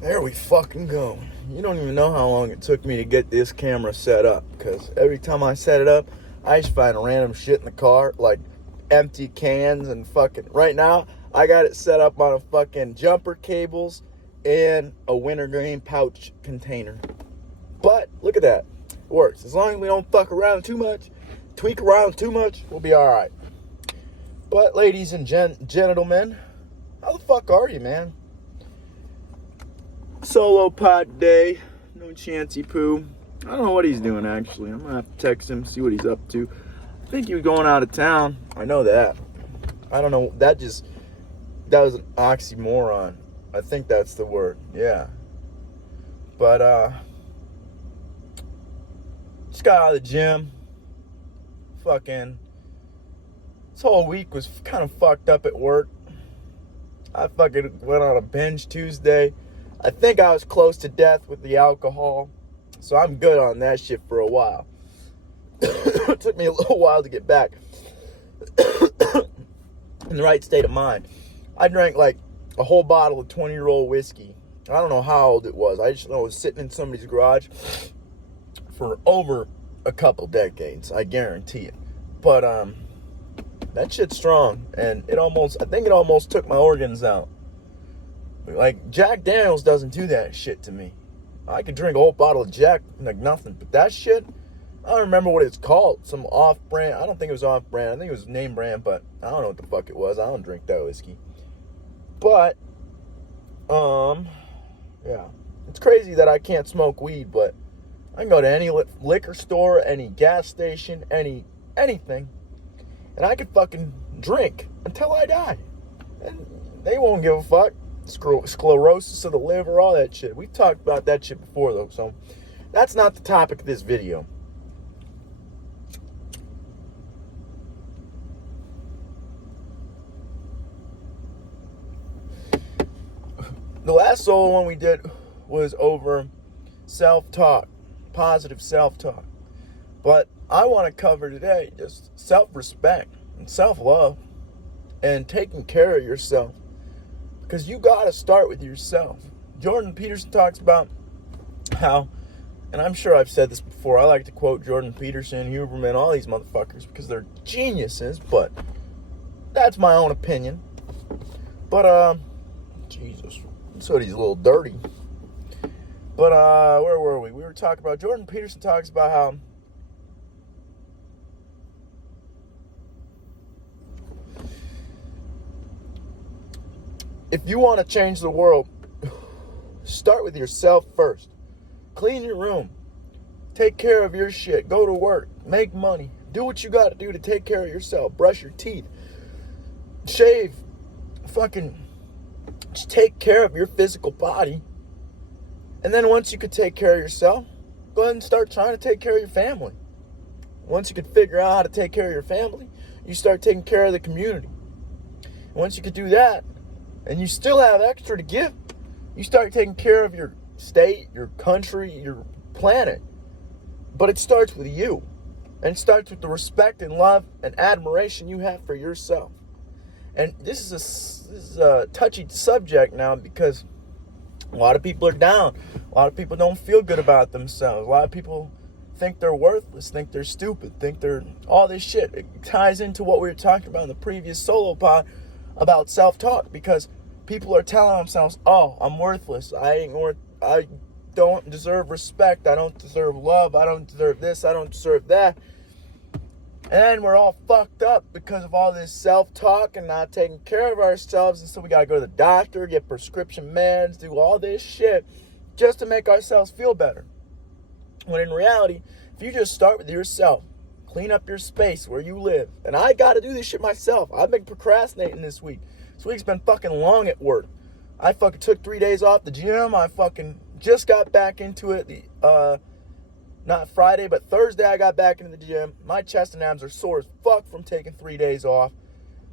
There we fucking go. You don't even know how long it took me to get this camera set up, because every time I set it up, I just find random shit in the car, like empty cans and fucking... Right now, I got it set up on a fucking jumper cables and a wintergreen pouch container. But, look at that. It works. As long as we don't fuck around too much, tweak around too much, we'll be alright. But, ladies and gentlemen, how the fuck are you, man? Solo pod day. No Chancy Poo. I don't know what he's doing, actually. I'm gonna have to text him, see what he's up to. I think he was going out of town. I know that. I don't know. That was an oxymoron. I think that's the word. Yeah. But, just got out of the gym. Fucking, this whole week was kind of fucked up at work. I fucking went on a binge Tuesday. I think I was close to death with the alcohol, so I'm good on that shit for a while. It took me a little while to get back in the right state of mind. I drank like a whole bottle of 20-year-old whiskey. I don't know how old it was. I just know it was sitting in somebody's garage for over a couple decades. I guarantee it. But that shit's strong, and I think it almost took my organs out. Like, Jack Daniels doesn't do that shit to me. I could drink a whole bottle of Jack like nothing. But that shit, I don't remember what it's called. Some off-brand. I don't think it was off-brand. I think it was name brand, but I don't know what the fuck it was. I don't drink that whiskey. But, yeah. It's crazy that I can't smoke weed, but I can go to any liquor store, any gas station, anything, and I could fucking drink until I die. And they won't give a fuck. Sclerosis of the liver, all that shit. We've talked about that shit before, though, so that's not the topic of this video. The last solo one we did was over self-talk, positive self-talk. But I want to cover today just self-respect and self-love and taking care of yourself. Because you got to start with yourself. Jordan Peterson talks about how, and I'm sure I've said this before, I like to quote Jordan Peterson, Huberman, all these motherfuckers because they're geniuses, but that's my own opinion. But, Jesus, so he's a little dirty. But, where were we? We were talking about, Jordan Peterson talks about how if you want to change the world, start with yourself first. Clean your room. Take care of your shit. Go to work. Make money. Do what you got to do to take care of yourself. Brush your teeth. Shave. Fucking just take care of your physical body. And then once you could take care of yourself, go ahead and start trying to take care of your family. Once you could figure out how to take care of your family, you start taking care of the community. And once you could do that, and you still have extra to give, you start taking care of your state, your country, your planet. But it starts with you. And it starts with the respect and love and admiration you have for yourself. And this is a touchy subject now because a lot of people are down. A lot of people don't feel good about themselves. A lot of people think they're worthless, think they're stupid, think they're all this shit. It ties into what we were talking about in the previous solo pod about self-talk, because people are telling themselves, oh, I'm worthless. I don't deserve respect. I don't deserve love. I don't deserve this. I don't deserve that. And we're all fucked up because of all this self-talk and not taking care of ourselves. And so we got to go to the doctor, get prescription meds, do all this shit just to make ourselves feel better. When in reality, if you just start with yourself, clean up your space where you live. And I got to do this shit myself. I've been procrastinating this week. This week's been fucking long at work. I fucking took 3 days off the gym. I fucking just got back into it. Not Friday, but Thursday I got back into the gym. My chest and abs are sore as fuck from taking 3 days off.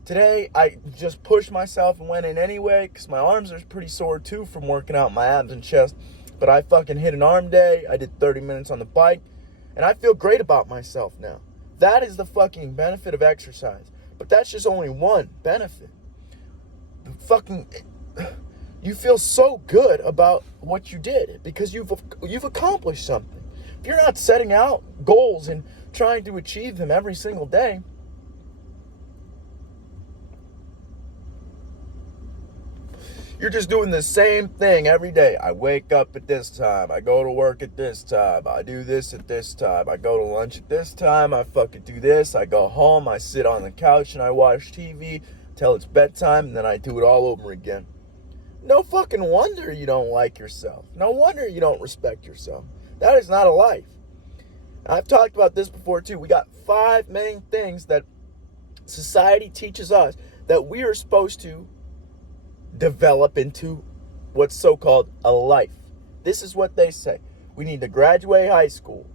Today, I just pushed myself and went in anyway because my arms are pretty sore too from working out my abs and chest. But I fucking hit an arm day. I did 30 minutes on the bike. And I feel great about myself now. That is the fucking benefit of exercise. But that's just only one benefit. You feel so good about what you did because you've accomplished something. If you're not setting out goals and trying to achieve them every single day, you're just doing the same thing every day. I wake up at this time. I go to work at this time. I do this at this time. I go to lunch at this time. I fucking do this. I go home. I sit on the couch and I watch TV till it's bedtime. And then I do it all over again. No fucking wonder you don't like yourself. No wonder you don't respect yourself. That is not a life. I've talked about this before too. We got 5 main things that society teaches us that we are supposed to develop into what's so-called a life. This is what they say. We need to graduate high school.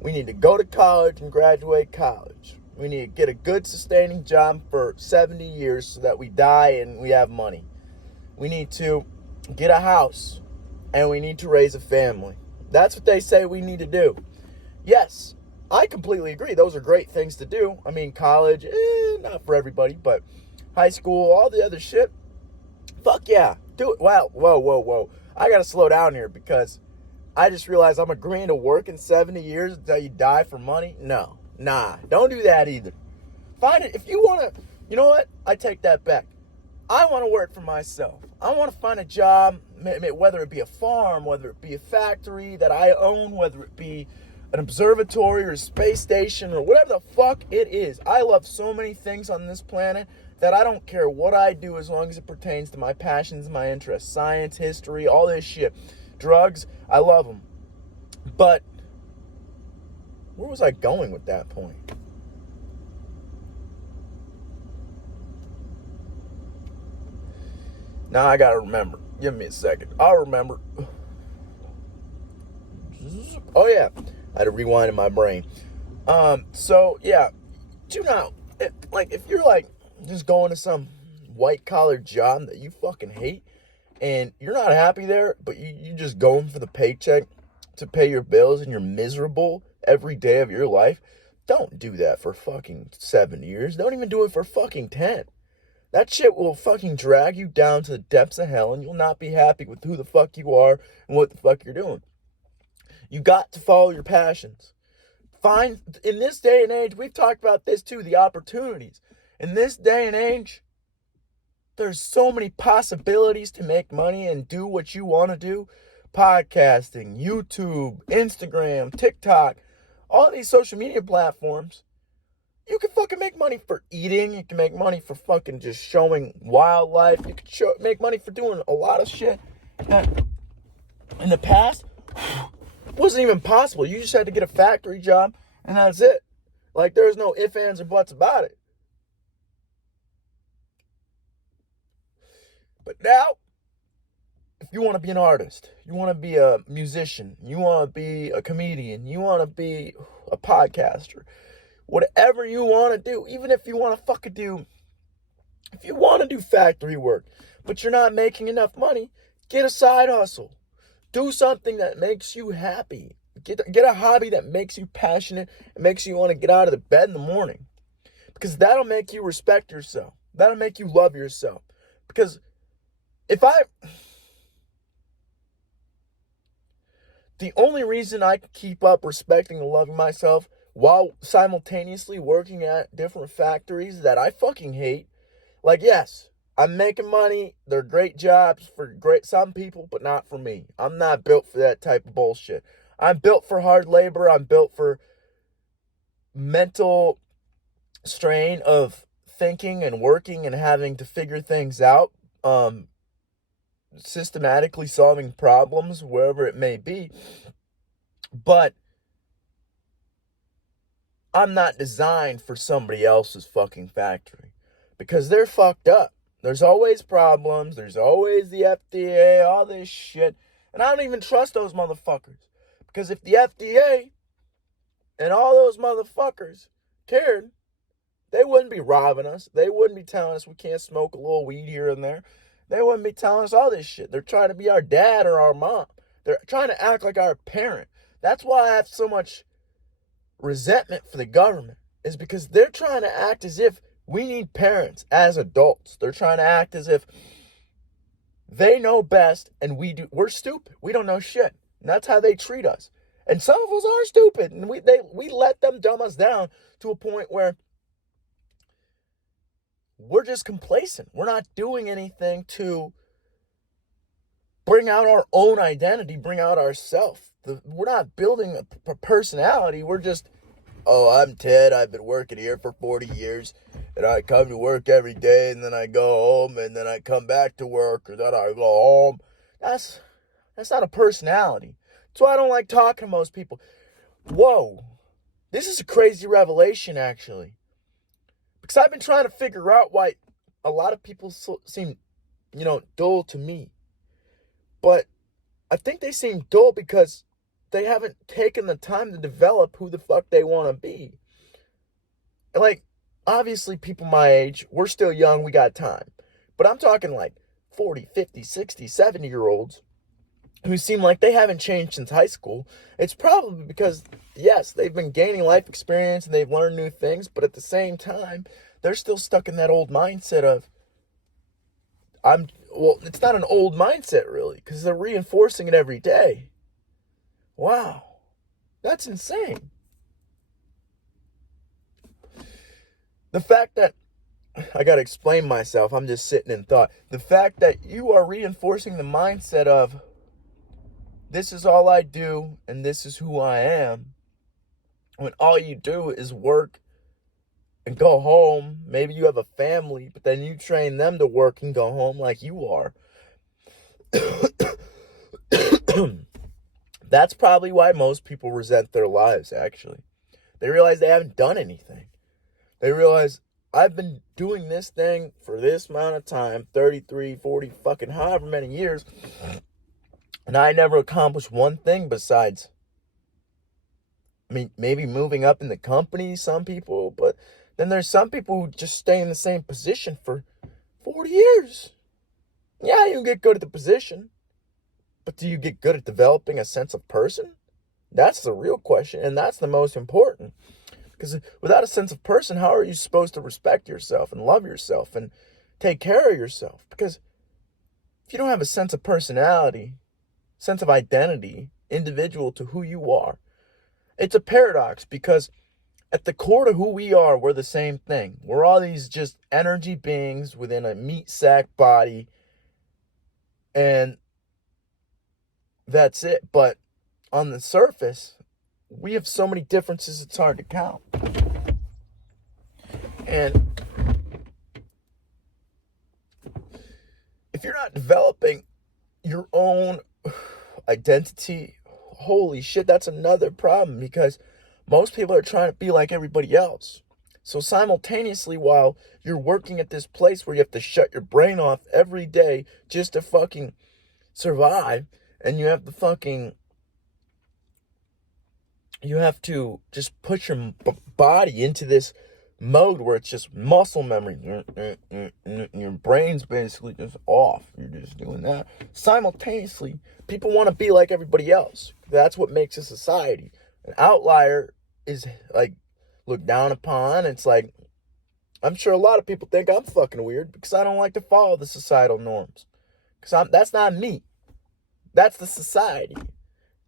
We need to go to college and graduate college. We need to get a good sustaining job for 70 years so that we die and we have money. We need to get a house and we need to raise a family. That's what they say we need to do. Yes, I completely agree. Those are great things to do. I mean, college, not for everybody, but high school, all the other shit, fuck yeah, do it. Wow, whoa. I gotta slow down here because I just realized I'm agreeing to work in 70 years until you die for money. No, don't do that either. Find it. If you want to, you know what? I take that back. I want to work for myself. I want to find a job, whether it be a farm, whether it be a factory that I own, whether it be an observatory or a space station or whatever the fuck it is. I love so many things on this planet that I don't care what I do as long as it pertains to my passions, my interests, science, history, all this shit. Drugs, I love them. But where was I going with that point? Now I gotta remember. Give me a second. I'll remember. Oh yeah, I had to rewind in my brain. So yeah, do not if you're like just going to some white collar job that you fucking hate and you're not happy there, but you just going for the paycheck to pay your bills and you're miserable every day of your life. Don't do that for fucking 7 years. Don't even do it for fucking 10. That shit will fucking drag you down to the depths of hell and you'll not be happy with who the fuck you are and what the fuck you're doing. You got to follow your passions. Find, in this day and age, we've talked about this too, the opportunities. In this day and age, there's so many possibilities to make money and do what you want to do. Podcasting, YouTube, Instagram, TikTok, all these social media platforms. You can fucking make money for eating. You can make money for fucking just showing wildlife. You can make money for doing a lot of shit that in the past wasn't even possible. You just had to get a factory job and that's it. Like there's no ifs, ands, or buts about it. But now, if you want to be an artist, you want to be a musician, you want to be a comedian, you want to be a podcaster, whatever you want to do, even if you want to fucking do, if you want to do factory work, but you're not making enough money, get a side hustle. Do something that makes you happy. Get a hobby that makes you passionate and makes you want to get out of the bed in the morning. Because that'll make you respect yourself. That'll make you love yourself. Because the only reason I can keep up respecting and loving myself while simultaneously working at different factories that I fucking hate, like, yes, I'm making money. They're great jobs for some people, but not for me. I'm not built for that type of bullshit. I'm built for hard labor. I'm built for mental strain of thinking and working and having to figure things out, systematically solving problems wherever it may be. But I'm not designed for somebody else's fucking factory because they're fucked up. There's always problems. There's always the FDA, all this shit. And I don't even trust those motherfuckers. Because if the FDA and all those motherfuckers cared, they wouldn't be robbing us. They wouldn't be telling us we can't smoke a little weed here and there. They wouldn't be telling us all this shit. They're trying to be our dad or our mom. They're trying to act like our parent. That's why I have so much resentment for the government, is because they're trying to act as if we need parents as adults. They're trying to act as if They know best, and we're stupid. We don't know shit. And that's how they treat us. And some of us are stupid, and we let them dumb us down to a point where we're just complacent. We're not doing anything to bring out our own identity, bring out ourself. We're not building a personality. We're just, oh, I'm Ted. I've been working here for 40 years, and I come to work every day, and then I go home, and then I come back to work, or then I go home. That's not a personality. That's why I don't like talking to most people. Whoa. This is a crazy revelation, actually. Because I've been trying to figure out why a lot of people seem, dull to me. But I think they seem dull because they haven't taken the time to develop who the fuck they want to be. Like, obviously, people my age, we're still young, we got time. But I'm talking like 40, 50, 60, 70-year-olds who seem like they haven't changed since high school. It's probably because, yes, they've been gaining life experience and they've learned new things, but at the same time, they're still stuck in that old mindset of, it's not an old mindset, really, because they're reinforcing it every day. Wow. That's insane. The fact that, I got to explain myself, I'm just sitting in thought. The fact that you are reinforcing the mindset of, this is all I do, and this is who I am, when all you do is work and go home. Maybe you have a family, but then you train them to work and go home like you are. That's probably why most people resent their lives, actually. They realize they haven't done anything. They realize, I've been doing this thing for this amount of time, 33, 40, fucking however many years, and I never accomplished one thing besides, maybe moving up in the company, some people, but then there's some people who just stay in the same position for 40 years. Yeah, you get good at the position, but do you get good at developing a sense of person? That's the real question, and that's the most important. Because without a sense of person, how are you supposed to respect yourself and love yourself and take care of yourself? Because if you don't have a sense of personality, sense of identity, individual to who you are, it's a paradox, because at the core of who we are, we're the same thing. We're all these just energy beings within a meat sack body, and that's it. But on the surface, we have so many differences, it's hard to count. And if you're not developing your own identity, holy shit, that's another problem, because most people are trying to be like everybody else. So simultaneously, while you're working at this place where you have to shut your brain off every day just to fucking survive, and you have to just push your body into this mode where it's just muscle memory. Your brain's basically just off. You're just doing that. Simultaneously, people want to be like everybody else. That's what makes a society. An outlier is like looked down upon. It's like, I'm sure a lot of people think I'm fucking weird because I don't like to follow the societal norms. Because that's not me. That's the society.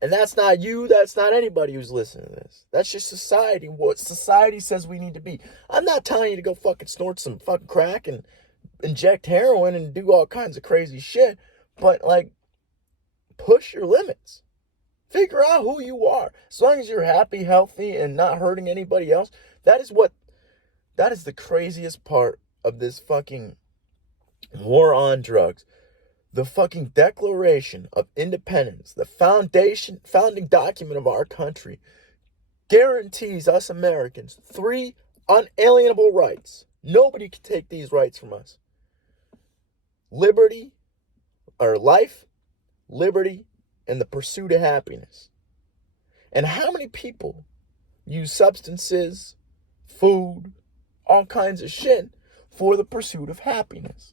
And that's not you, that's not anybody who's listening to this. That's just society, what society says we need to be. I'm not telling you to go fucking snort some fucking crack and inject heroin and do all kinds of crazy shit. But, like, push your limits. Figure out who you are. As long as you're happy, healthy, and not hurting anybody else, that is the craziest part of this fucking war on drugs. The fucking Declaration of Independence, the founding document of our country, guarantees us Americans 3 unalienable rights. Nobody can take these rights from us. Liberty, or life, liberty, and the pursuit of happiness. And how many people use substances, food, all kinds of shit for the pursuit of happiness?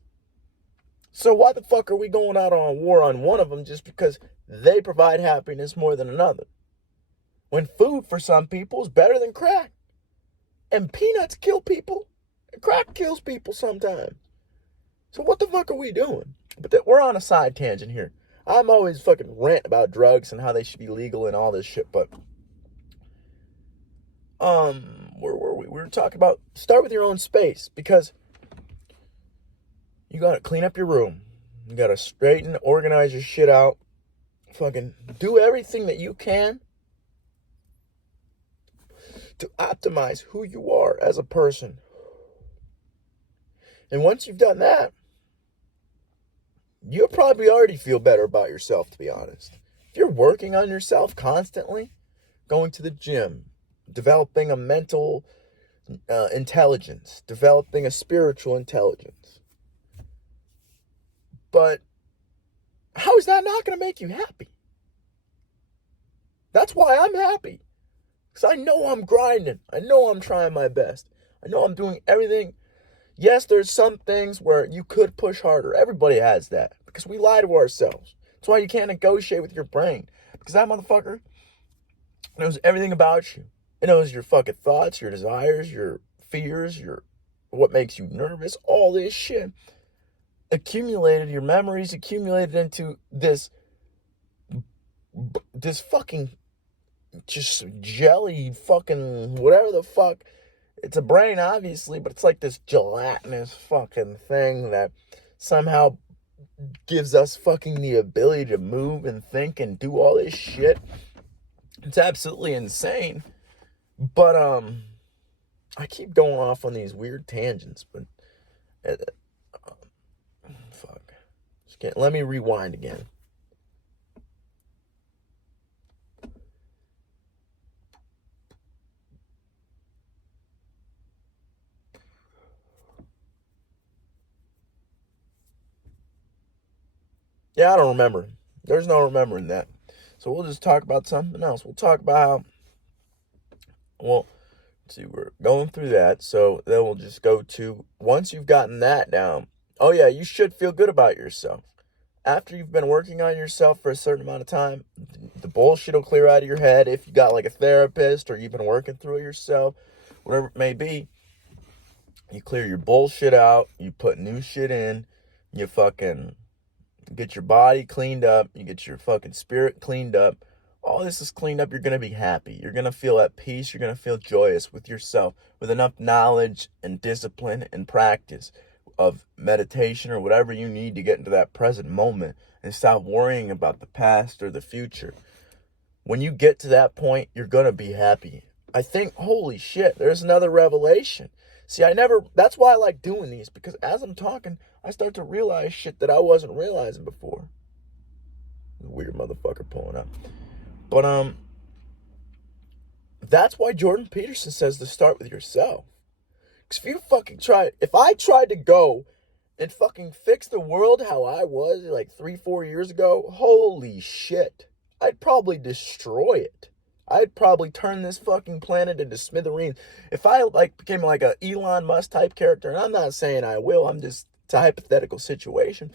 So why the fuck are we going out on war on one of them just because they provide happiness more than another? When food for some people is better than crack. And peanuts kill people. And crack kills people sometimes. So what the fuck are we doing? But we're on a side tangent here. I'm always fucking rant about drugs and how they should be legal and all this shit, but where were we? We were talking about start with your own space, because you gotta clean up your room. You gotta straighten, organize your shit out. Fucking do everything that you can to optimize who you are as a person. And once you've done that, you'll probably already feel better about yourself, to be honest. If you're working on yourself constantly, going to the gym, developing a mental intelligence, developing a spiritual intelligence. But how is that not going to make you happy? That's why I'm happy. Because I know I'm grinding. I know I'm trying my best. I know I'm doing everything. Yes, there's some things where you could push harder. Everybody has that. Because we lie to ourselves. That's why you can't negotiate with your brain. Because that motherfucker knows everything about you. It knows your fucking thoughts, your desires, your fears, your what makes you nervous, all this shit. Accumulated, your memories accumulated into this fucking just jelly fucking whatever the fuck. It's a brain, obviously, but it's like this gelatinous fucking thing that somehow gives us fucking the ability to move and think and do all this shit. It's absolutely insane. But I keep going off on these weird tangents, but fuck. Let me rewind again. Yeah, I don't remember. There's no remembering that. So we'll just talk about something else. We'll talk about how, well, let's see, we're going through that. So then we'll just go to, once you've gotten that down, oh yeah, you should feel good about yourself. After you've been working on yourself for a certain amount of time, the bullshit will clear out of your head. If you got like a therapist or you've been working through it yourself, whatever it may be, you clear your bullshit out, you put new shit in, you fucking get your body cleaned up, you get your fucking spirit cleaned up. All this is cleaned up, you're going to be happy. You're going to feel at peace. You're going to feel joyous with yourself, with enough knowledge and discipline and practice of meditation or whatever you need to get into that present moment and stop worrying about the past or the future. When you get to that point, you're going to be happy. I think, holy shit, there's another revelation. See, that's why I like doing these, because as I'm talking, I start to realize shit that I wasn't realizing before. Weird motherfucker pulling up. But, that's why Jordan Peterson says to start with yourself. Because if I tried to go and fucking fix the world how I was like 3-4 years ago, holy shit, I'd probably destroy it. I'd probably turn this fucking planet into smithereens. If I became like a Elon Musk type character, and I'm not saying I will, it's a hypothetical situation.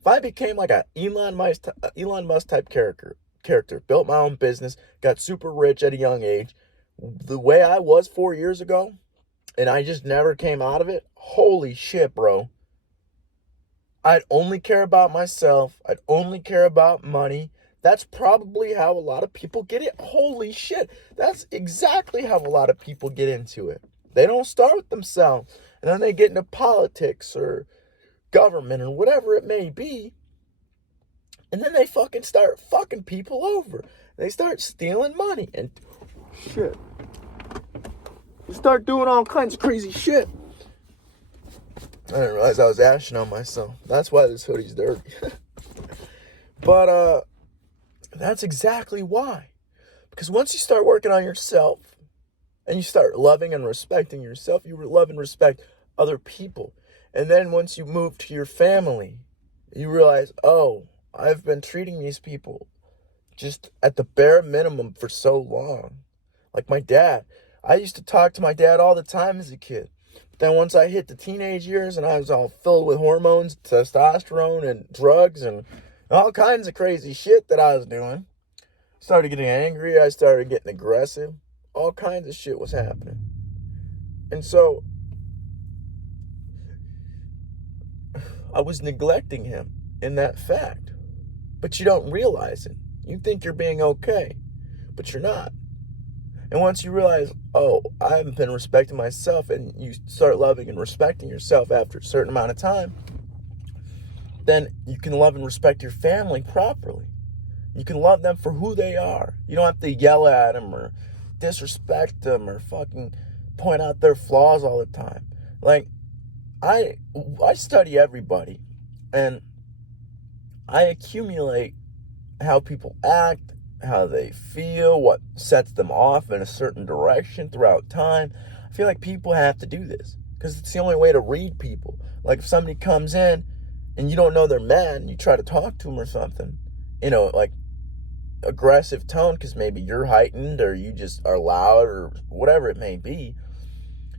If I became like a Elon Musk type character, built my own business, got super rich at a young age, the way I was 4 years ago, and I just never came out of it, holy shit, bro. I'd only care about myself. I'd only care about money. That's probably how a lot of people get it. Holy shit. That's exactly how a lot of people get into it. They don't start with themselves. And then they get into politics or government or whatever it may be. And then they fucking start fucking people over. They start stealing money and shit. They start doing all kinds of crazy shit. I didn't realize I was ashing on myself. That's why this hoodie's dirty. But, that's exactly why. Because once you start working on yourself and you start loving and respecting yourself, you love and respect other people. And then once you move to your family, you realize, oh, I've been treating these people just at the bare minimum for so long. Like my dad. I used to talk to my dad all the time as a kid. But then once I hit the teenage years and I was all filled with hormones, testosterone, and drugs, and all kinds of crazy shit that I was doing. Started getting angry. I started getting aggressive. All kinds of shit was happening. And so I was neglecting him. in that fact. But you don't realize it. You think you're being okay, but you're not. And once you realize, oh, I haven't been respecting myself, and you start loving and respecting yourself after a certain amount of time, then you can love and respect your family properly. You can love them for who they are. You don't have to yell at them or disrespect them or fucking point out their flaws all the time. Like, I study everybody, and I accumulate how people act, how they feel, what sets them off in a certain direction throughout time. I feel like people have to do this because it's the only way to read people. Like, if somebody comes in and you don't know they're mad and you try to talk to them or something, like aggressive tone because maybe you're heightened or you just are loud or whatever it may be,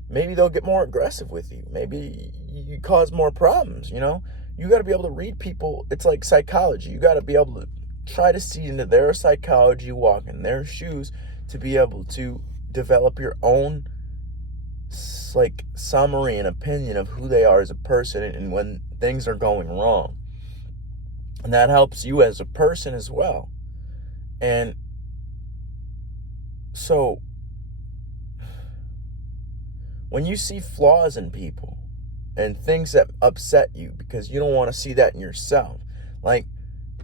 maybe they'll get more aggressive with you. Maybe you cause more problems, You got to be able to read people. It's like psychology. You got to be able to try to see into their psychology, walk in their shoes to be able to develop your own summary and opinion of who they are as a person and when things are going wrong. And that helps you as a person as well. And so when you see flaws in people and things that upset you because you don't want to see that in yourself, like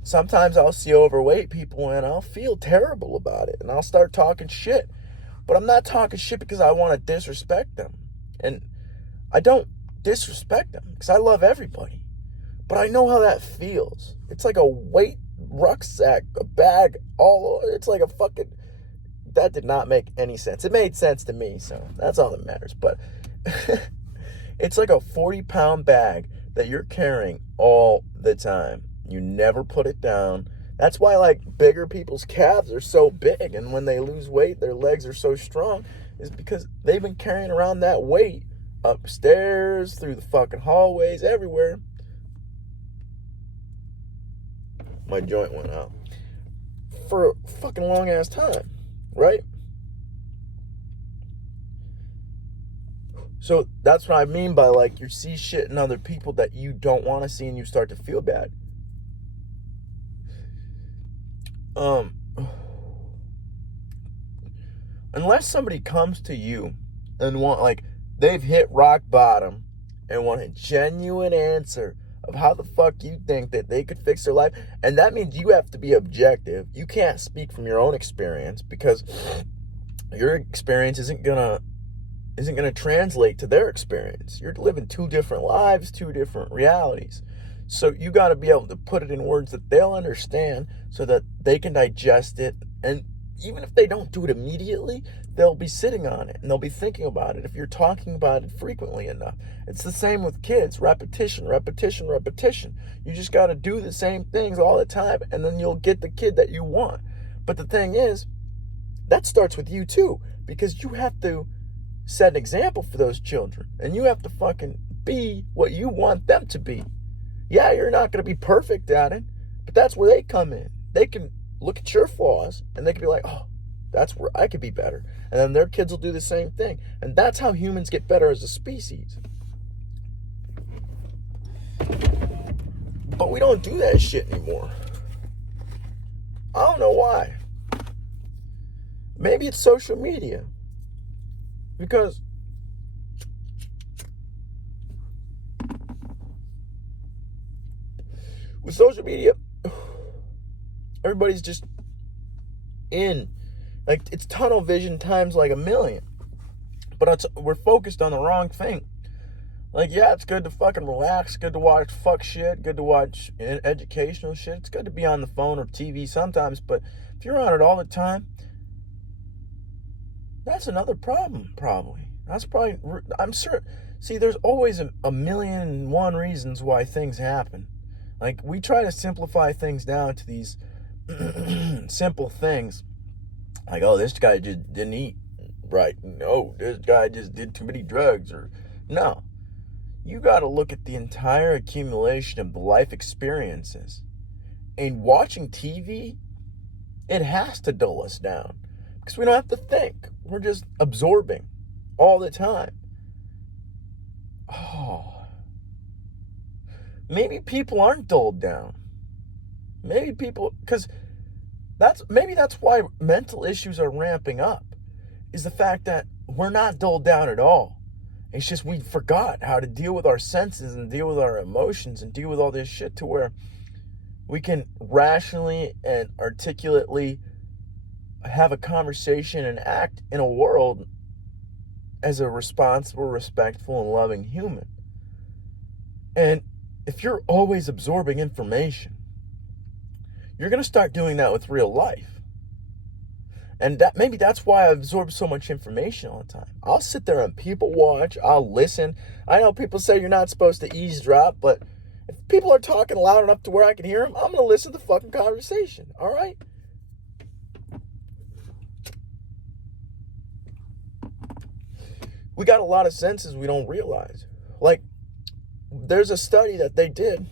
sometimes I'll see overweight people and I'll feel terrible about it and I'll start talking shit. But I'm not talking shit because I want to disrespect them. And I don't disrespect them because I love everybody. But I know how that feels. It's like a weight rucksack, a bag, all over. It's like a fucking... That did not make any sense. It made sense to me, so that's all that matters. But it's like a 40-pound bag that you're carrying all the time. You never put it down. That's why, like, bigger people's calves are so big, and when they lose weight, their legs are so strong, is because they've been carrying around that weight upstairs, through the fucking hallways, everywhere. My joint went out. For a fucking long-ass time, right? So that's what I mean by, like, you see shit in other people that you don't want to see and you start to feel bad. Unless somebody comes to you and they've hit rock bottom and want a genuine answer of how the fuck you think that they could fix their life, and that means you have to be objective. You can't speak from your own experience because your experience isn't gonna translate to their experience. You're living two different lives, two different realities. So you got to be able to put it in words that they'll understand so that they can digest it. And even if they don't do it immediately, they'll be sitting on it and they'll be thinking about it if you're talking about it frequently enough. It's the same with kids. Repetition, repetition, repetition. You just got to do the same things all the time and then you'll get the kid that you want. But the thing is, that starts with you too, because you have to set an example for those children and you have to fucking be what you want them to be. Yeah, you're not going to be perfect at it, but that's where they come in. They can look at your flaws and they can be like, oh, that's where I could be better. And then their kids will do the same thing. And that's how humans get better as a species. But we don't do that shit anymore. I don't know why. Maybe it's social media. Because with social media, everybody's just in. Like, it's tunnel vision times like a million. But we're focused on the wrong thing. Like, yeah, it's good to fucking relax. Good to watch fuck shit. Good to watch educational shit. It's good to be on the phone or TV sometimes. But if you're on it all the time, that's another problem, probably. That's probably... I'm sure... See, there's always a million and one reasons why things happen. Like, we try to simplify things down to these simple things. Like, oh, this guy just didn't eat right. No, this guy just did too many drugs. Or no. You got to look at the entire accumulation of the life experiences. And watching TV, it has to dull us down. Because we don't have to think. We're just absorbing all the time. Oh. maybe people aren't dulled down. Maybe people, because that's why mental issues are ramping up, is the fact that we're not dulled down at all. It's just we forgot how to deal with our senses and deal with our emotions and deal with all this shit to where we can rationally and articulately have a conversation and act in a world as a responsible, respectful, and loving human. And if you're always absorbing information, you're going to start doing that with real life. And maybe that's why I absorb so much information all the time. I'll sit there and people watch. I'll listen. I know people say you're not supposed to eavesdrop, but if people are talking loud enough to where I can hear them, I'm going to listen to the fucking conversation. All right? We got a lot of senses we don't realize. Like, there's a study that they did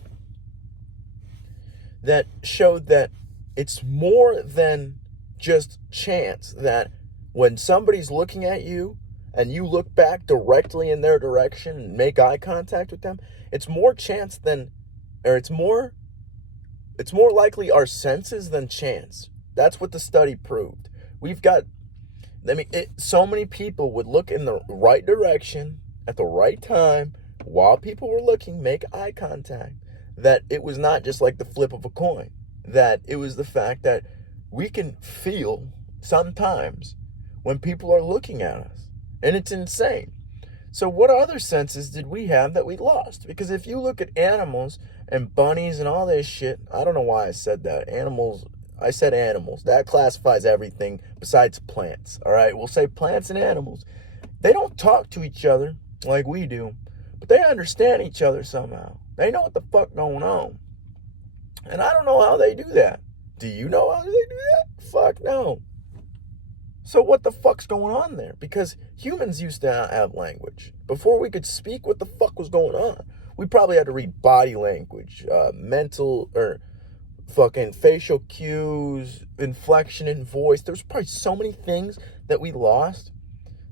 that showed that it's more than just chance that when somebody's looking at you and you look back directly in their direction and make eye contact with them, it's more chance than, or it's more likely our senses than chance. That's what the study proved. So many people would look in the right direction at the right time while people were looking, make eye contact, that it was not just like the flip of a coin, that it was the fact that we can feel sometimes when people are looking at us. And it's insane. So what other senses did we have that we lost? Because if you look at animals and bunnies and all this shit, I don't know why I said that. I said animals. That classifies everything besides plants. All right, we'll say plants and animals. They don't talk to each other like we do, but they understand each other somehow. They know what the fuck going on. And I don't know how they do that. Do you know how they do that? Fuck no. So what the fuck's going on there? Because humans used to have language. Before we could speak what the fuck was going on, we probably had to read body language, mental or fucking facial cues, inflection in voice. There's probably so many things that we lost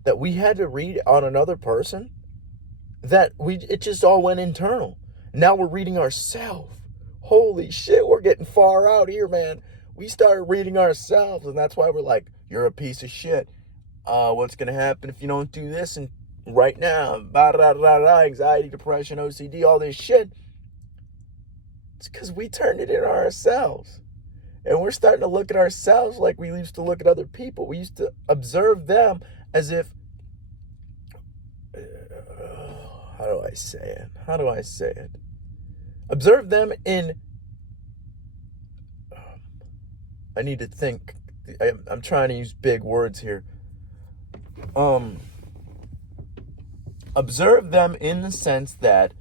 that we had to read on another person that it just all went internal. Now we're reading ourselves. Holy shit, we're getting far out here, man. We started reading ourselves, and that's why we're like, you're a piece of shit. What's going to happen if you don't do this and right now? Anxiety, depression, OCD, all this shit. It's because we turned it in ourselves. And we're starting to look at ourselves like we used to look at other people. We used to observe them as if, how do I say it? Observe them in, I need to think. I'm trying to use big words here. Observe them in the sense that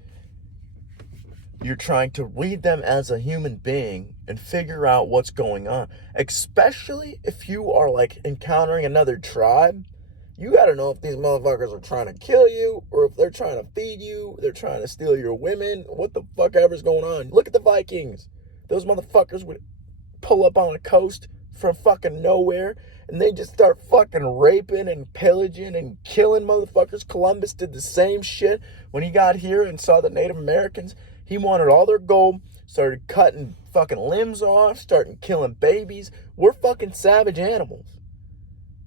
you're trying to read them as a human being and figure out what's going on. Especially if you are like encountering another tribe. You got to know if these motherfuckers are trying to kill you or if they're trying to feed you, they're trying to steal your women, what the fuck ever's going on. Look at the Vikings. Those motherfuckers would pull up on a coast from fucking nowhere and they just start fucking raping and pillaging and killing motherfuckers. Columbus did the same shit when he got here and saw the Native Americans. He wanted all their gold, started cutting fucking limbs off, started killing babies. We're fucking savage animals.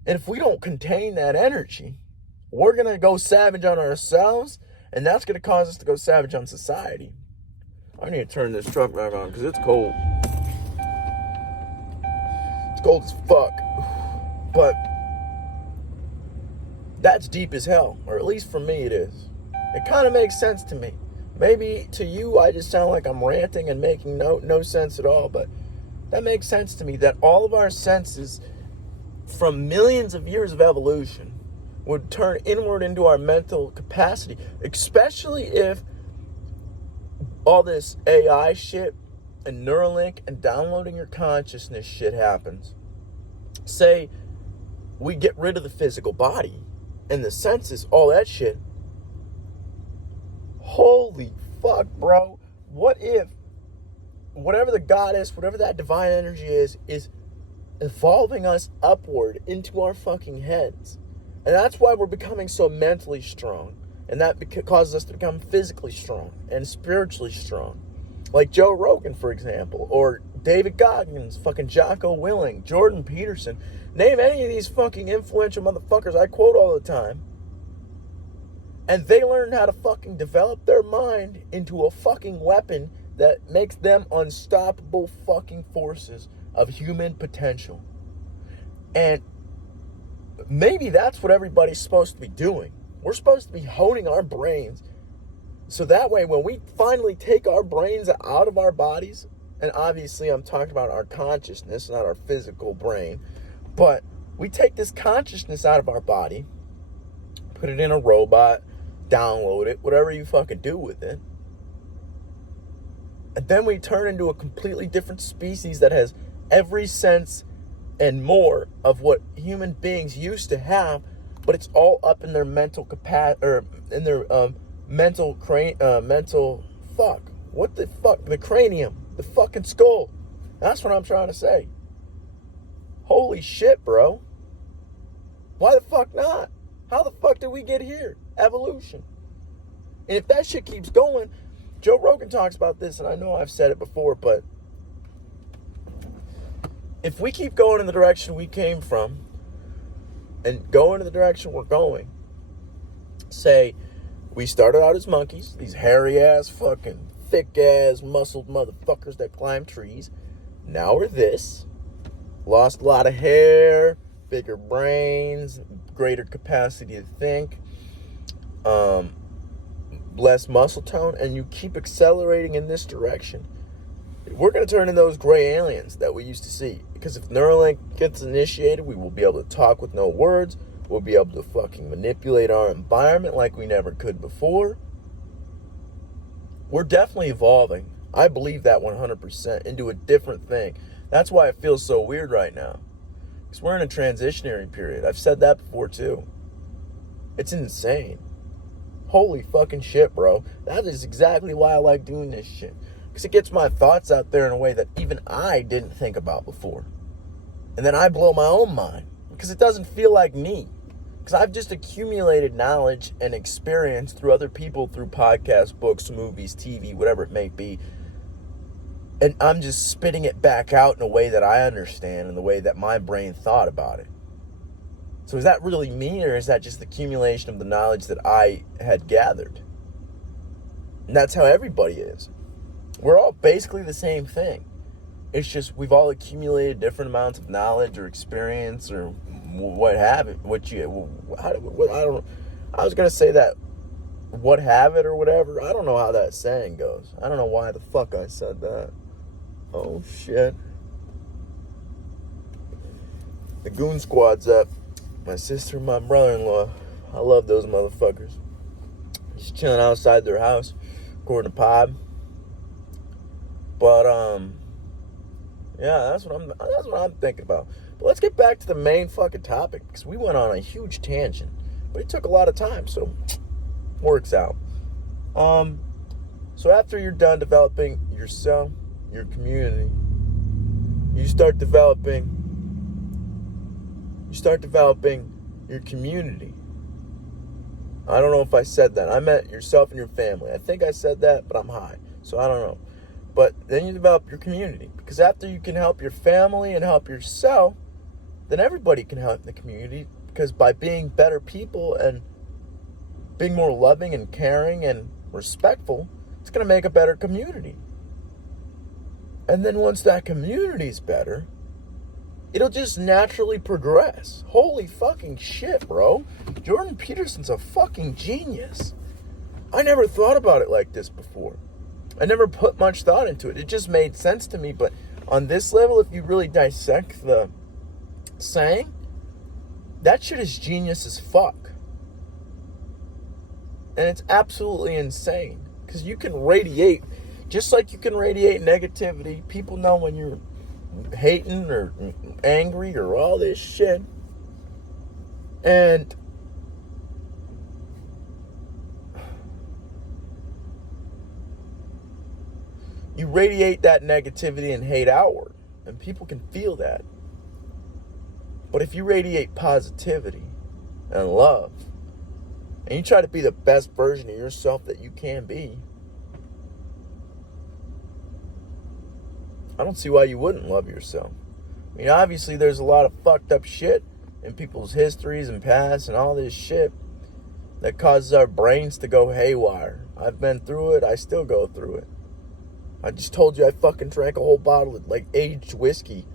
And if we don't contain that energy, we're going to go savage on ourselves, and that's going to cause us to go savage on society. I need to turn this truck back on because it's cold. It's cold as fuck. But that's deep as hell, or at least for me it is. It kind of makes sense to me. Maybe to you I just sound like I'm ranting and making no sense at all, but that makes sense to me that all of our senses from millions of years of evolution would turn inward into our mental capacity, especially if all this AI shit and Neuralink and downloading your consciousness shit happens. Say we get rid of the physical body and the senses, all that shit. Holy fuck, bro. What if whatever the goddess, whatever that divine energy is evolving us upward into our fucking heads? And that's why we're becoming so mentally strong And that causes us to become physically strong and spiritually strong. Like Joe Rogan, for example, or David Goggins, fucking Jocko Willing, Jordan Peterson. Name any of these fucking influential motherfuckers I quote all the time. And they learned how to fucking develop their mind into a fucking weapon that makes them unstoppable fucking forces of human potential. And maybe that's what everybody's supposed to be doing. We're supposed to be honing our brains so that way when we finally take our brains out of our bodies, and obviously I'm talking about our consciousness, not our physical brain, but we take this consciousness out of our body, put it in a robot, download it, whatever you fucking do with it, and then we turn into a completely different species that has every sense and more of what human beings used to have, but it's all up in their mental capacity, or in their mental the cranium, the fucking skull. That's what I'm trying to say. Holy shit, bro. Why the fuck not? How the fuck did we get here? Evolution. And if that shit keeps going, Joe Rogan talks about this, and I know I've said it before, but if we keep going in the direction we came from and go into the direction we're going, say we started out as monkeys, these hairy ass fucking thick ass muscled motherfuckers that climb trees. Now we're this. Lost a lot of hair, bigger brains, greater capacity to think, less muscle tone, and you keep accelerating in this direction, we're going to turn into those gray aliens that we used to see. Because if Neuralink gets initiated, we will be able to talk with no words. We'll be able to fucking manipulate our environment like we never could before. We're definitely evolving. I believe that 100% into a different thing. That's why it feels so weird right now. Because we're in a transitionary period. I've said that before too. It's insane. Holy fucking shit, bro. That is exactly why I like doing this shit. Because it gets my thoughts out there in a way that even I didn't think about before. And then I blow my own mind. Because it doesn't feel like me. Because I've just accumulated knowledge and experience through other people, through podcasts, books, movies, TV, whatever it may be. And I'm just spitting it back out in a way that I understand, in the way that my brain thought about it. So is that really me, or is that just the accumulation of the knowledge that I had gathered? And that's how everybody is. We're all basically the same thing. It's just we've all accumulated different amounts of knowledge or experience or what have it. I was going to say that what have it or whatever. I don't know how that saying goes. I don't know why the fuck I said that. Oh, shit. The goon squad's up. My sister and my brother-in-law. I love those motherfuckers. Just chilling outside their house, recording a pod. But yeah, that's what I'm thinking about. But let's get back to the main fucking topic, because we went on a huge tangent, but it took a lot of time, so works out. So after you're done developing yourself, your community, you start developing your community. I don't know if I said that. I meant yourself and your family. I think I said that, but I'm high, so I don't know. But then you develop your community. Because after you can help your family and help yourself, then everybody can help the community. Because by being better people and being more loving and caring and respectful, it's going to make a better community. And then once that community's better, it'll just naturally progress. Holy fucking shit, bro. Jordan Peterson's a fucking genius. I never thought about it like this before. I never put much thought into it. It just made sense to me. But on this level, if you really dissect the saying, that shit is genius as fuck. And it's absolutely insane. Because you can radiate, just like you can radiate negativity. People know when you're hating or angry or all this shit. And you radiate that negativity and hate outward, and people can feel that. But if you radiate positivity and love, and you try to be the best version of yourself that you can be, I don't see why you wouldn't love yourself. I mean, obviously there's a lot of fucked up shit in people's histories and past and all this shit that causes our brains to go haywire. I've been through it. I still go through it. I just told you I fucking drank a whole bottle of, like, aged whiskey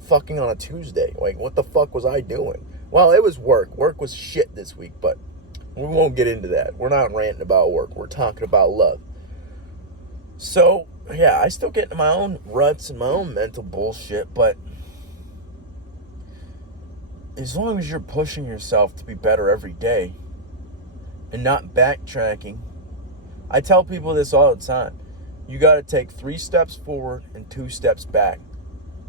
fucking on a Tuesday. Like, what the fuck was I doing? Well, it was work. Work was shit this week, but we won't get into that. We're not ranting about work. We're talking about love. So, yeah, I still get into my own ruts and my own mental bullshit, but as long as you're pushing yourself to be better every day and not backtracking, I tell people this all the time. You got to take 3 steps forward and 2 steps back,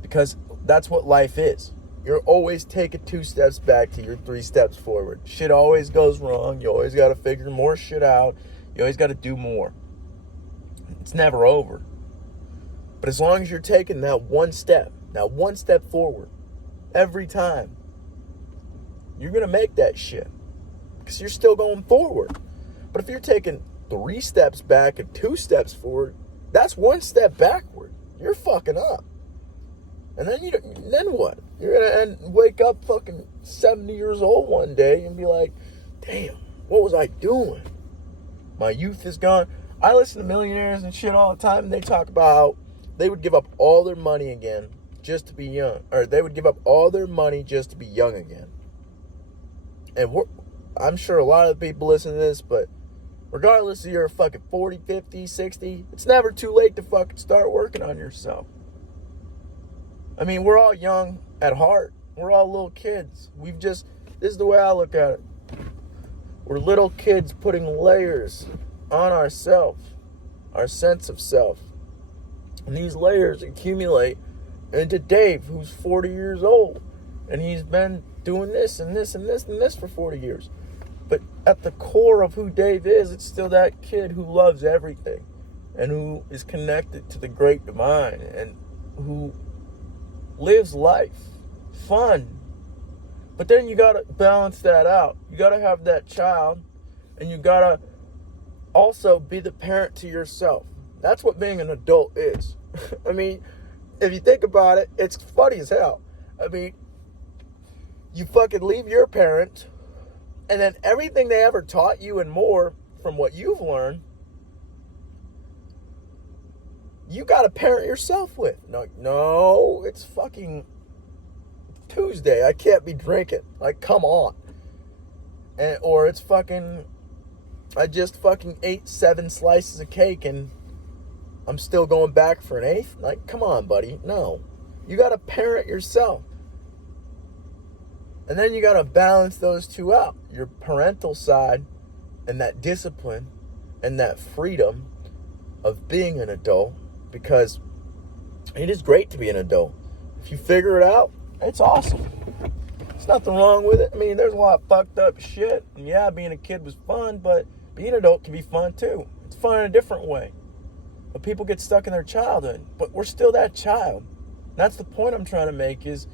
because that's what life is. You're always taking 2 steps back to your 3 steps forward. Shit always goes wrong. You always got to figure more shit out. You always got to do more. It's never over. But as long as you're taking that one step forward every time, you're going to make that shit, because you're still going forward. But if you're taking 3 steps back and 2 steps forward, that's 1 step backward. You're fucking up. And then what? You're going to wake up fucking 70 years old one day and be like, damn, what was I doing? My youth is gone. I listen to millionaires and shit all the time, and they talk about how they would give up all their money again just to be young. Or they would give up all their money just to be young again. And I'm sure a lot of the people listen to this, but regardless if you're fucking 40, 50, 60, it's never too late to fucking start working on yourself. I mean, we're all young at heart. We're all little kids. This is the way I look at it. We're little kids putting layers on ourselves, our sense of self. And these layers accumulate into Dave, who's 40 years old. And he's been doing this and this and this and this for 40 years. But at the core of who Dave is, it's still that kid who loves everything and who is connected to the great divine and who lives life fun. But then you got to balance that out. You got to have that child, and you got to also be the parent to yourself. That's what being an adult is. I mean, if you think about it, it's funny as hell. I mean, you fucking leave your parent, and then everything they ever taught you and more from what you've learned, you got to parent yourself with. No, it's fucking Tuesday. I can't be drinking. Like, come on. Or it's fucking, I just fucking ate 7 slices of cake and I'm still going back for an 8th. Like, come on, buddy. No. You got to parent yourself. And then you got to balance those two out. Your parental side and that discipline and that freedom of being an adult, because it is great to be an adult. If you figure it out, it's awesome. There's nothing wrong with it. I mean, there's a lot of fucked up shit. And yeah, being a kid was fun, but being an adult can be fun too. It's fun in a different way. But people get stuck in their childhood. But we're still that child. And that's the point I'm trying to make, is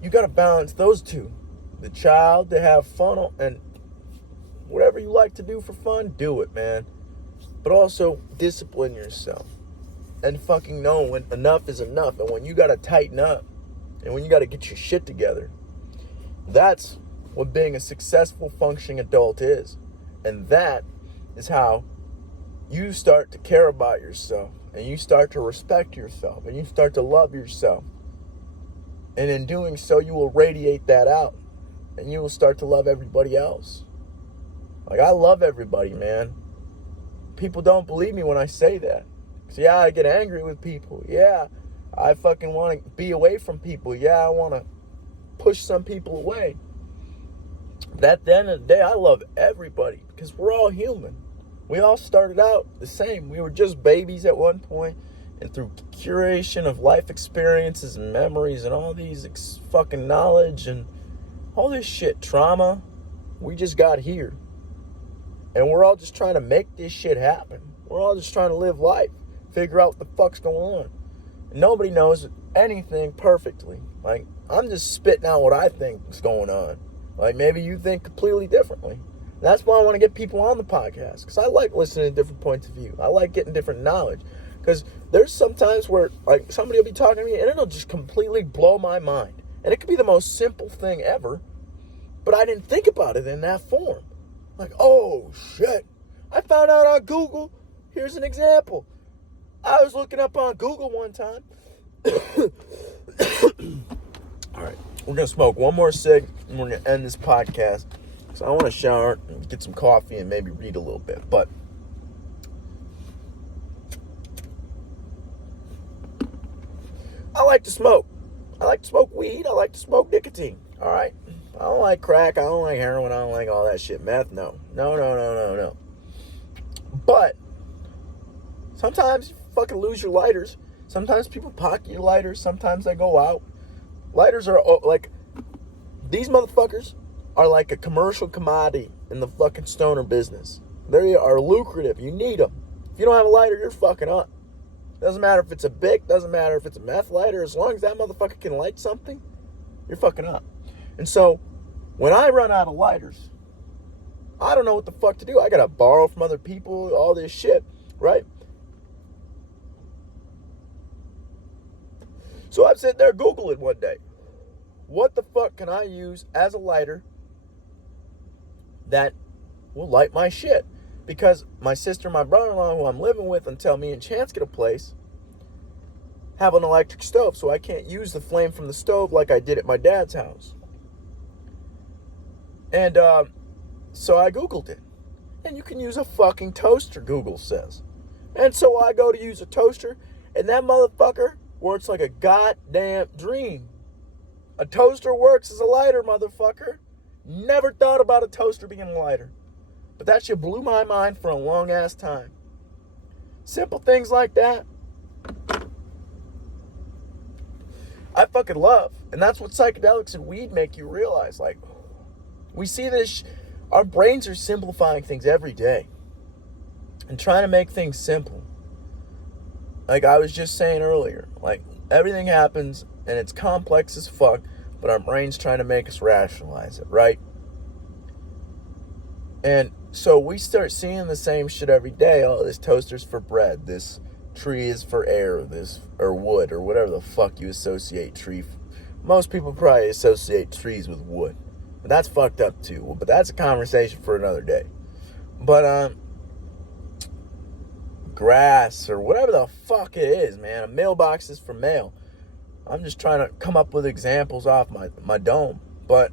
you got to balance those two. The child to have fun, and whatever you like to do for fun, do it, man. But also discipline yourself. And fucking know when enough is enough. And when you got to tighten up. And when you got to get your shit together. That's what being a successful, functioning adult is. And that is how you start to care about yourself. And you start to respect yourself. And you start to love yourself. And in doing so, you will radiate that out. And you will start to love everybody else. Like, I love everybody, man. People don't believe me when I say that. So yeah, I get angry with people. Yeah, I fucking want to be away from people. Yeah, I want to push some people away. But at the end of the day, I love everybody, because we're all human. We all started out the same. We were just babies at one point, and through curation of life experiences and memories and all these fucking knowledge and all this shit, trauma, we just got here. And we're all just trying to make this shit happen. We're all just trying to live life, figure out what the fuck's going on. And nobody knows anything perfectly. Like, I'm just spitting out what I think is going on. Like, maybe you think completely differently. That's why I want to get people on the podcast, because I like listening to different points of view. I like getting different knowledge, because there's sometimes where like somebody will be talking to me and it'll just completely blow my mind. And it could be the most simple thing ever, but I didn't think about it in that form. Like, oh shit, I found out on Google. Here's an example. I was looking up on Google one time. All right, we're going to smoke one more cig and we're going to end this podcast. So I want to shower and get some coffee and maybe read a little bit. But I like to smoke. I like to smoke weed. I like to smoke nicotine. All right? I don't like crack. I don't like heroin. I don't like all that shit. Meth, no. No. But sometimes you fucking lose your lighters. Sometimes people pocket your lighters. Sometimes they go out. Lighters are like, these motherfuckers are like a commercial commodity in the fucking stoner business. They are lucrative. You need them. If you don't have a lighter, you're fucking up. Doesn't matter if it's a Bic, doesn't matter if it's a meth lighter. As long as that motherfucker can light something, you're fucking up. And so, when I run out of lighters, I don't know what the fuck to do. I gotta borrow from other people, all this shit, right? So I'm sitting there Googling one day, what the fuck can I use as a lighter that will light my shit? Because my sister and my brother-in-law, who I'm living with until me and Chance get a place, have an electric stove, so I can't use the flame from the stove like I did at my dad's house. And so I Googled it. And you can use a fucking toaster, Google says. And so I go to use a toaster, and that motherfucker works like a goddamn dream. A toaster works as a lighter, motherfucker. Never thought about a toaster being a lighter. But that shit blew my mind for a long ass time. Simple things like that, I fucking love. And that's what psychedelics and weed make you realize. Like, we see this, our brains are simplifying things every day. And trying to make things simple. Like I was just saying earlier, like everything happens and it's complex as fuck, but our brain's trying to make us rationalize it, right? And so we start seeing the same shit every day. Oh, this toaster's for bread. This tree is for air. This, or wood, or whatever the fuck you associate tree. Most people probably associate trees with wood. But that's fucked up too. But that's a conversation for another day. But, grass, or whatever the fuck it is, man. A mailbox is for mail. I'm just trying to come up with examples off my dome. But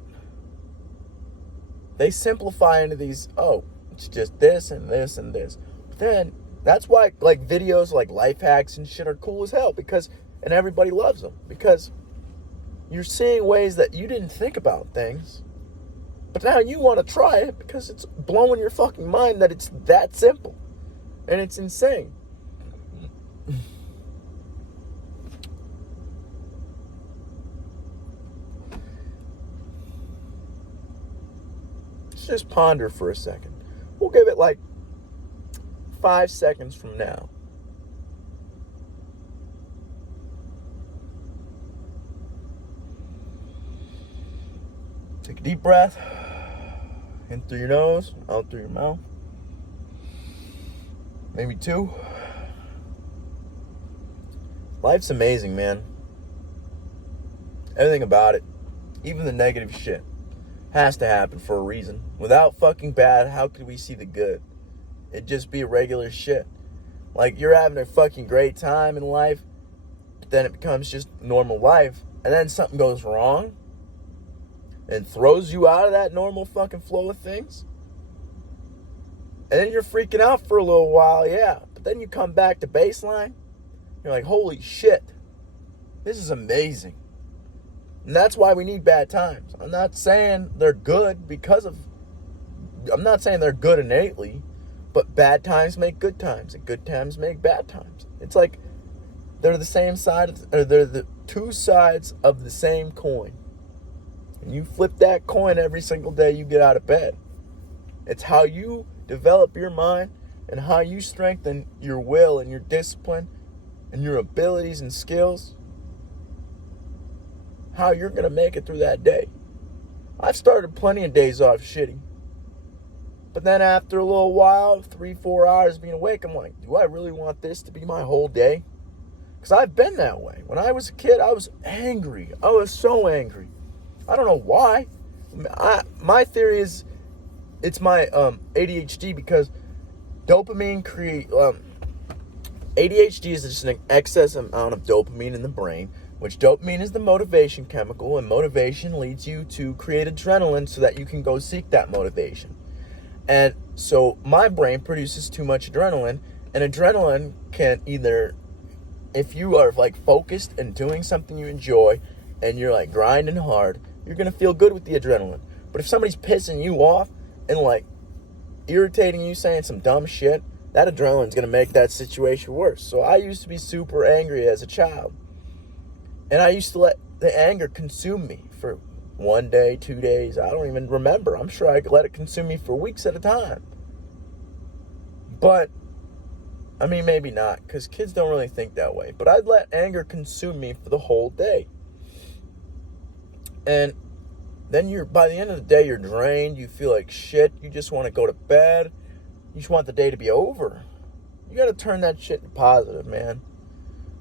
they simplify into these, oh, it's just this and this and this. But then, that's why, like, videos like life hacks and shit are cool as hell. And everybody loves them. Because you're seeing ways that you didn't think about things. But now you want to try it because it's blowing your fucking mind that it's that simple. And it's insane. Let's just ponder for a second. We'll give it like 5 seconds from now. Take a deep breath. In through your nose, out through your mouth. Maybe 2. Life's amazing, man. Everything about it, even the negative shit, has to happen for a reason. Without fucking bad, how could we see the good? It'd just be regular shit. Like, you're having a fucking great time in life, but then it becomes just normal life, and then something goes wrong and throws you out of that normal fucking flow of things. And then you're freaking out for a little while, yeah. But then you come back to baseline. You're like, holy shit. This is amazing. And that's why we need bad times. I'm not saying they're good I'm not saying they're good innately. But bad times make good times. And good times make bad times. It's like they're the same side, or they're the two sides of the same coin. And you flip that coin every single day you get out of bed. It's how you develop your mind and how you strengthen your will and your discipline and your abilities and skills. How you're going to make it through that day. I've started plenty of days off shitty. But then after a little while, 3-4 hours being awake, I'm like, do I really want this to be my whole day? Because I've been that way. When I was a kid, I was angry. I was so angry. I don't know why. My theory is it's my ADHD, because dopamine ADHD is just an excess amount of dopamine in the brain, which dopamine is the motivation chemical, and motivation leads you to create adrenaline so that you can go seek that motivation. And so my brain produces too much adrenaline, and adrenaline can either, if you are like focused and doing something you enjoy and you're like grinding hard, you're going to feel good with the adrenaline. But if somebody's pissing you off and like irritating you, saying some dumb shit, that adrenaline's going to make that situation worse. So I used to be super angry as a child. And I used to let the anger consume me for 1 day, 2 days. I don't even remember. I'm sure I let it consume me for weeks at a time. But, I mean, maybe not, because kids don't really think that way. But I'd let anger consume me for the whole day. And then by the end of the day, you're drained. You feel like shit. You just want to go to bed. You just want the day to be over. You got to turn that shit into positive, man.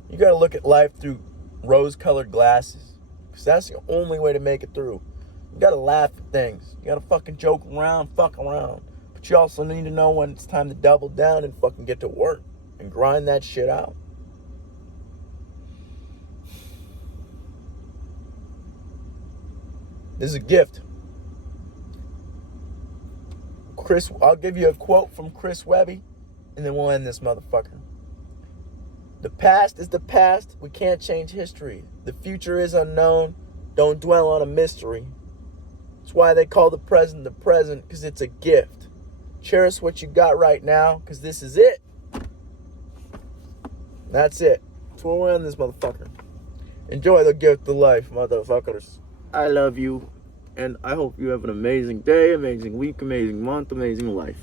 You got to look at life through rose-colored glasses. Because that's the only way to make it through. You got to laugh at things. You got to fucking joke around, fuck around. But you also need to know when it's time to double down and fucking get to work. And grind that shit out. This is a gift. I'll give you a quote from Chris Webby, and then we'll end this motherfucker. The past is the past. We can't change history. The future is unknown. Don't dwell on a mystery. That's why they call the present, because it's a gift. Cherish what you got right now, because this is it. That's it. That's where we're on this motherfucker. Enjoy the gift of life, motherfuckers. I love you, and I hope you have an amazing day, amazing week, amazing month, amazing life.